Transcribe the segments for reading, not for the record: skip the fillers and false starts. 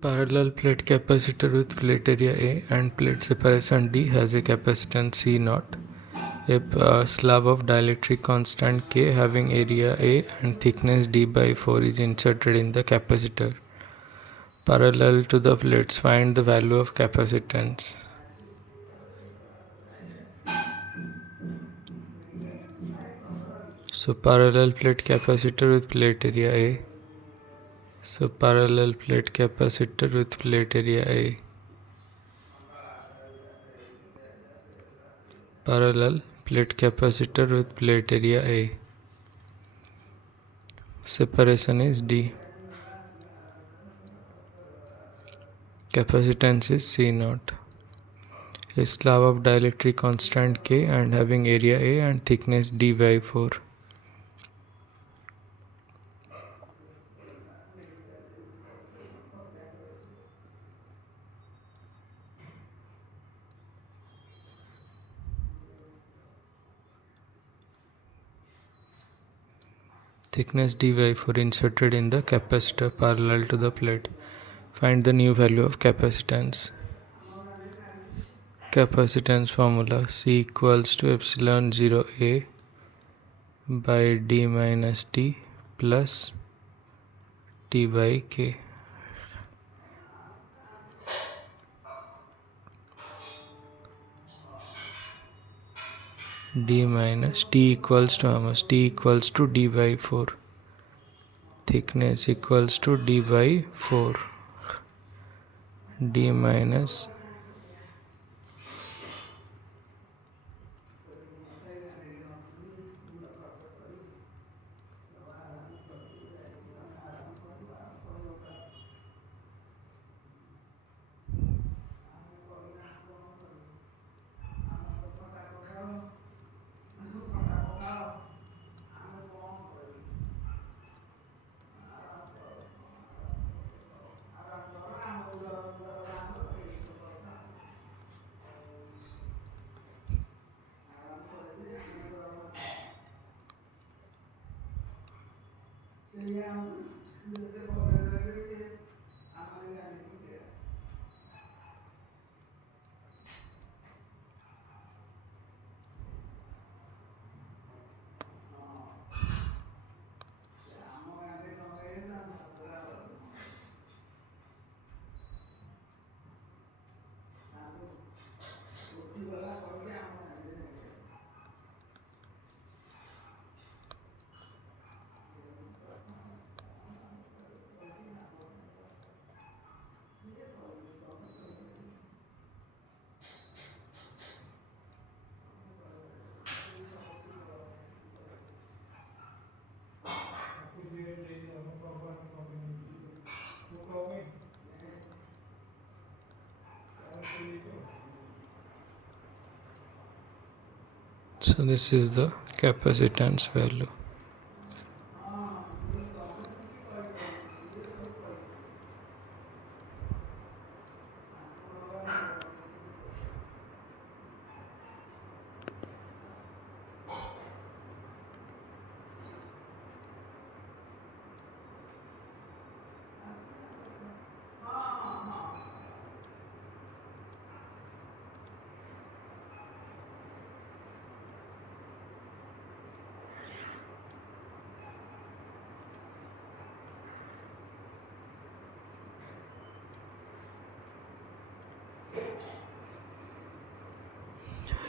Parallel plate capacitor with plate area A and plate separation D has a capacitance C naught. A slab of dielectric constant K having area A and thickness D by 4 is inserted in the capacitor. Parallel to the plates, find the value of capacitance. So parallel plate capacitor with plate area A. So parallel plate capacitor with plate area A. Parallel plate capacitor with plate area A. Separation is D. Capacitance is C naught. A slab of dielectric constant K and having area A and thickness D by 4. Thickness D by 4 inserted in the capacitor parallel to the plate. Find the new value of capacitance. Capacitance formula C equals to epsilon 0 A by D minus T plus T by K. D minus T equals to how much? T equals to D by 4. Thickness equals to D by 4. D minus so this is the capacitance value.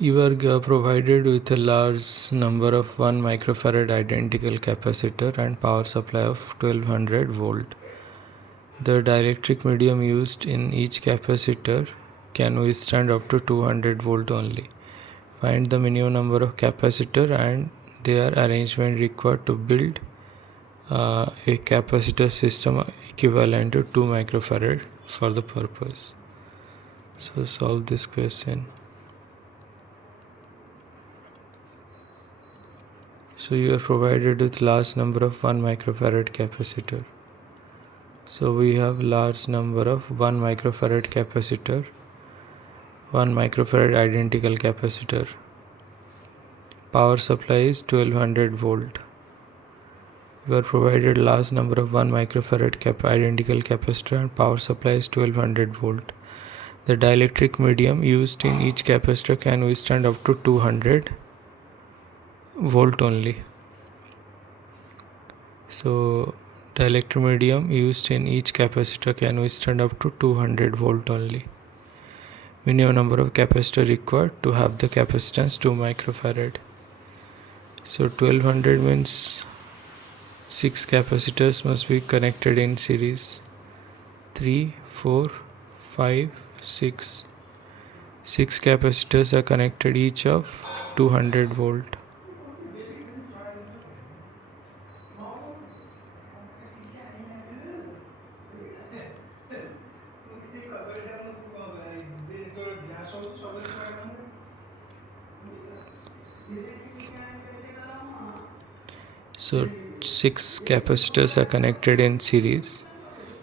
You are provided with a large number of 1 microfarad identical capacitor and power supply of 1200 volt. The dielectric medium used in each capacitor can withstand up to 200 volt only. Find the minimum number of capacitor and their arrangement required to build a capacitor system equivalent to 2 microfarad for the purpose. So solve this question. So you are provided with large number of 1 microfarad capacitor. So we have large number of 1 microfarad capacitor, 1 microfarad identical capacitor. Power supply is 1200 volt. You are provided large number of 1 microfarad identical capacitor and power supply is 1200 volt. The dielectric medium used in each capacitor can withstand up to 200 volt only. So dielectric medium used in each capacitor can withstand up to 200 volt only. Minimum number of capacitor required to have the capacitance 2 microfarad. So 1200 means 6 capacitors must be connected in series. 3, 4, 5, 6. 6 capacitors are connected, each of 200 volt. So 6 capacitors are connected in series.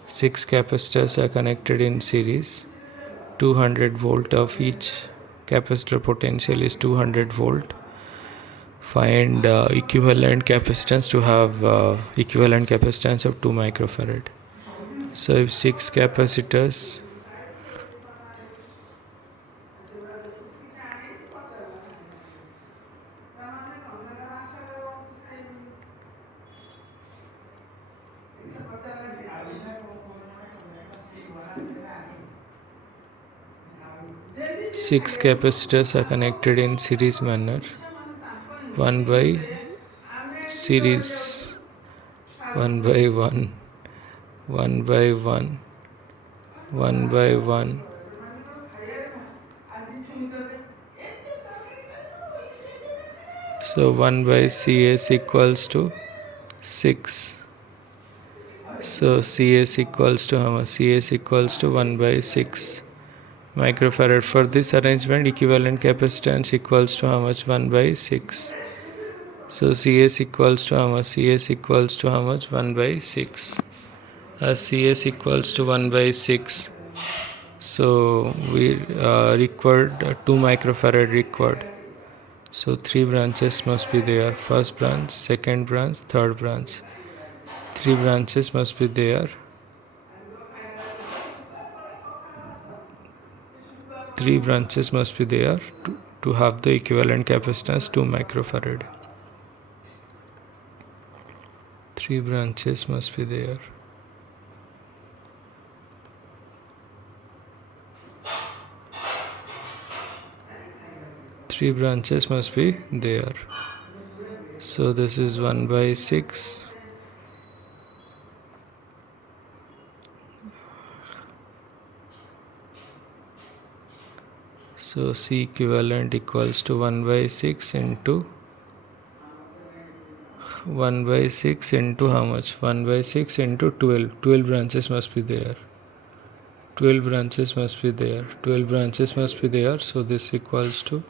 6 capacitors are connected in series. 200 volt of each capacitor potential is 200 volt. Find equivalent capacitance to have equivalent capacitance of 2 microfarad. So if 6 capacitors six capacitors are connected in series manner, one by series, one by one, one by one, one by one. So 1 by CS equals to 6. So CS equals to how much? CS equals to 1 by 6 microfarad. For this arrangement, equivalent capacitance equals to how much? 1 by 6. So CS equals to how much? CS equals to how much? 1 by 6. As CS equals to 1 by 6. So we required 2 microfarad required. So 3 branches must be there. First branch, second branch, third branch. 3 branches must be there. 3 branches must be there to have the equivalent capacitance 2 microfarad. 3 branches must be there. Three branches must be there. So this is 1 by 6. So C equivalent equals to 1 by 6 into 1 by 6 into how much? 1 by 6 into 12. 12 branches must be there. 12 branches must be there. 12 branches must be there. So this equals to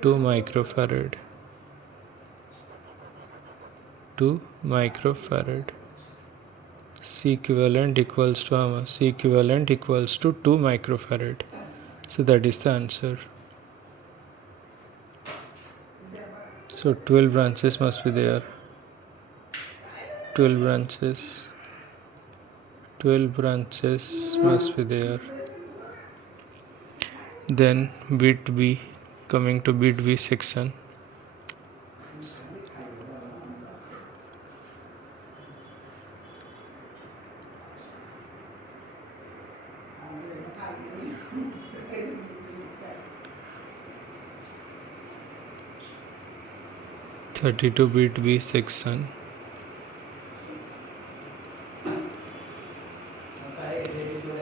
2 microfarad. 2 microfarad. C equivalent equals to how much? C equivalent equals to 2 microfarad. So that is the answer. So 12 branches must be there. 12 branches. 12 branches must be there. Then bit B, coming to bit B section. (32-bit B section).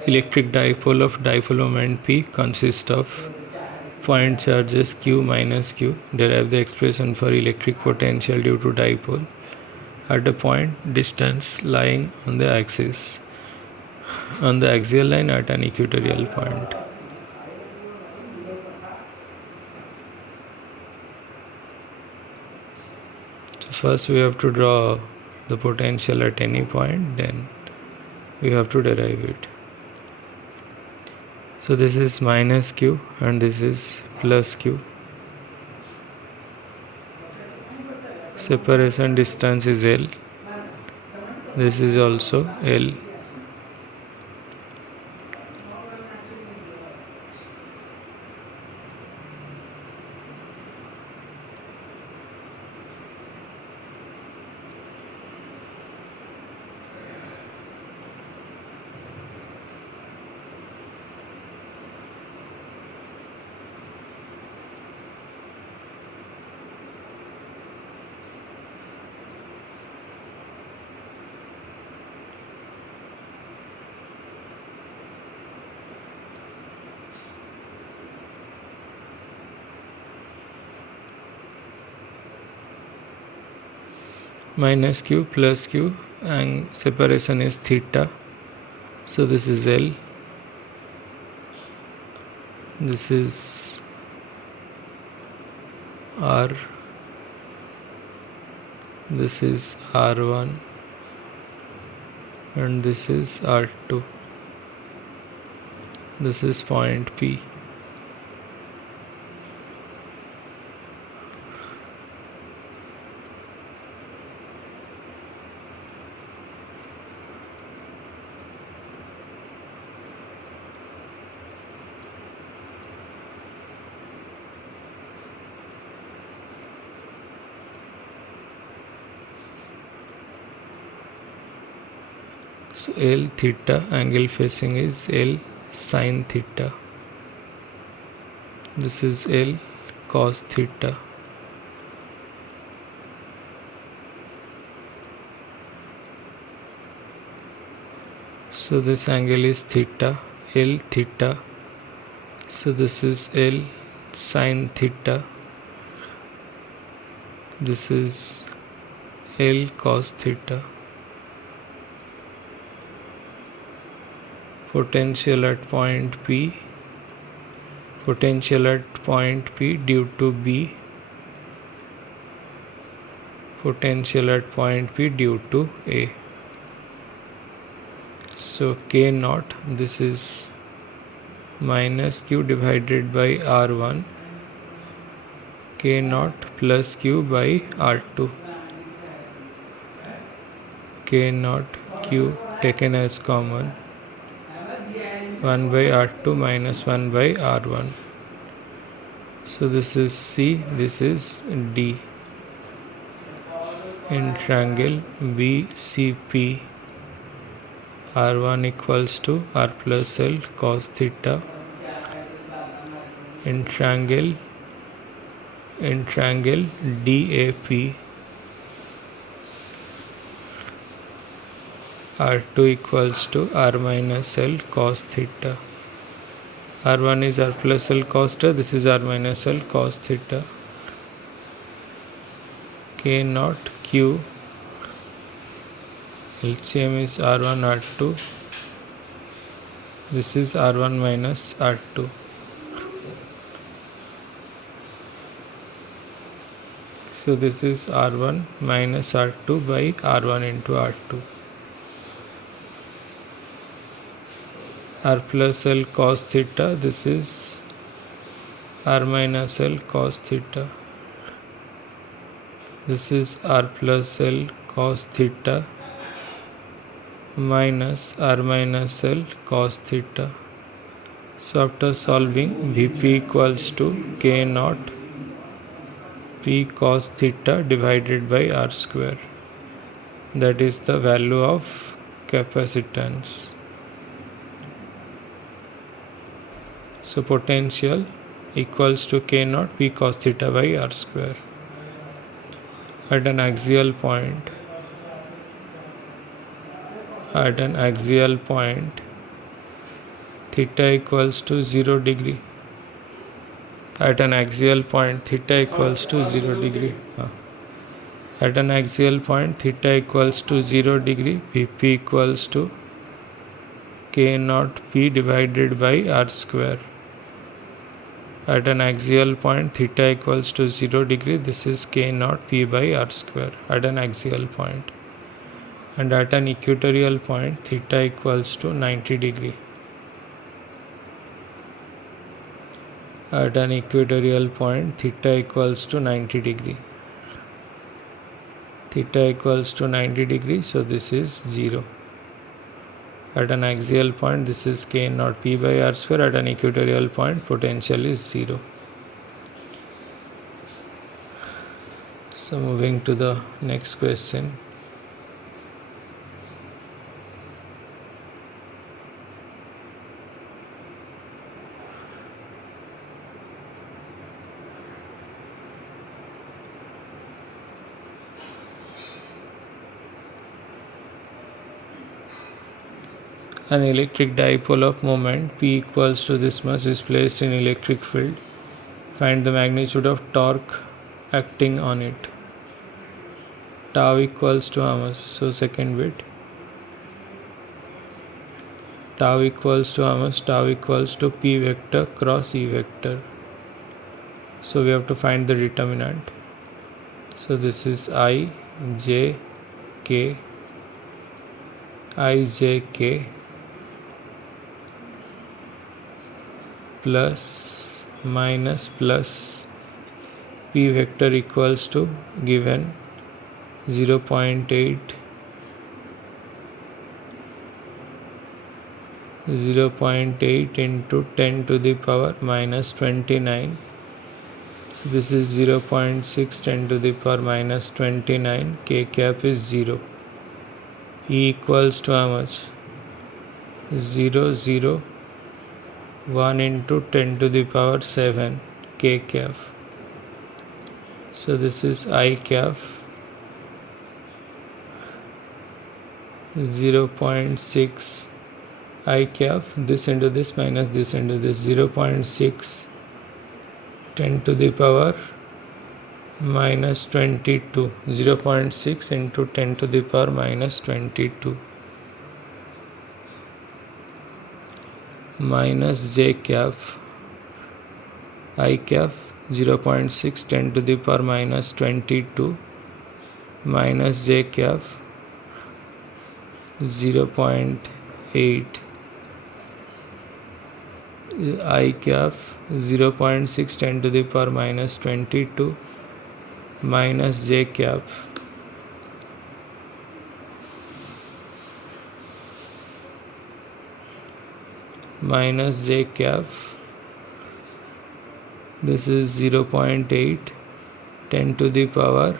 Electric dipole of dipole moment P consists of point charges Q minus Q. Derive the expression for electric potential due to dipole at a point distance lying on the axis, on the axial line at an equatorial point. So first we have to draw the potential at any point, then we have to derive it. So this is minus Q and this is plus Q. Separation distance is L. This is also L. Minus q plus q, and separation is theta. So this is L. This is R. This is R1. And this is R2. This is point P. So L theta, angle facing is L sin theta. This is L cos theta. So this angle is theta, L theta. So this is L sin theta. This is L cos theta. Potential at point P. Potential at point P due to B. Potential at point P due to A. So K naught, this is minus Q divided by R1. K naught plus Q by R2. K naught Q taken as common. 1 by R2 minus 1 by R1. So this is C, this is D. In triangle BCP, R1 equals to R plus L cos theta. In triangle DAP, R2 equals to R minus L cos theta. R1 is R plus L cos theta, this is R minus L cos theta. K naught Q, LCM is R1 R2, this is R1 minus R2. So this is R1 minus R2 by R1 into R2. R plus L cos theta, this is R minus L cos theta. This is R plus L cos theta minus R minus L cos theta. So after solving, Vp equals to K naught P cos theta divided by R square. That is the value of capacitance. So potential equals to K naught P cos theta by R square. At an axial point, theta equals to 0 degree. At an axial point, theta equals to 0 degree. At an axial point, theta equals to 0 degree. Vp equals to K naught P divided by R square. At an axial point, theta equals to 0 degree. This is K naught P by R square at an axial point. And at an equatorial point, theta equals to 90 degree. At an equatorial point, theta equals to 90 degree. theta equals to 90 degrees, so this is 0. At an axial point, this is k naught p by r square. At an equatorial point, potential is 0. So moving to the next question. An electric dipole of moment P equals to this much is placed in electric field. Find the magnitude of torque acting on it. Tau equals to how much? So second bit. Tau equals to how much? Tau equals to P vector cross E vector. So we have to find the determinant. So this is I, J, K, I, J, K plus minus plus P vector equals to given 0.8 into 10 to the power minus 29. So this is 0.6 10 to the power minus 29. K cap is 0. E equals to how much? 0, 0, 1 into 10 to the power 7 K cap. So this is I cap 0.6 I cap, this into this minus this into this, 0.6 10 to the power minus 22, 0.6 into 10 to the power minus 22 minus J cap I cap 0.6 10 to the power minus 22 minus J cap 0.8 I cap 0.6 10 to the power minus 22 minus J cap minus J cap. This is 0.8 10 to the power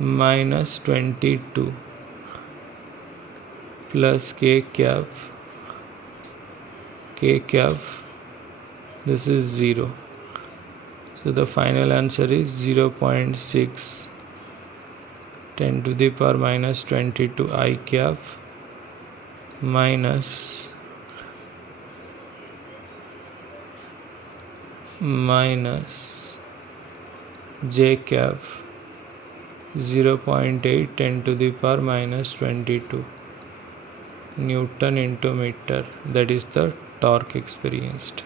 minus 22 plus K cap, this is 0. So the final answer is 0.6 10 to the power minus 22 I cap minus J cap 0.8 10 to the power minus 22 Newton into meter, that is the torque experienced.